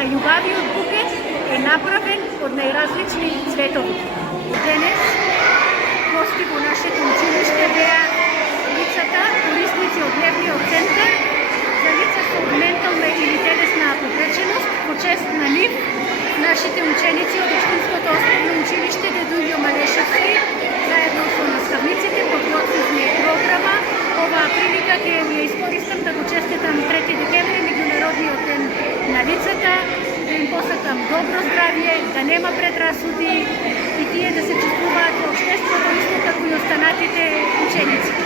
на љубавиот букет е направен од најразлични цветови. Денес гости во нашето училиште беа лицата, корисници од дневниот центар за лица со ментална или телесна повреченост. По чест на нив, нашите ученици од Општинското основно училиште Дедо Илјо Малешевски, заедно со наставниците, подготвивме програма. Оваа прилика ќе ја искористам да го честитам 3 декември, меѓународниот ден на лицата, да им посакам добро здравје, да нема предрасуди и тие да се чувствуваат во општеството исто како и останатите ученици.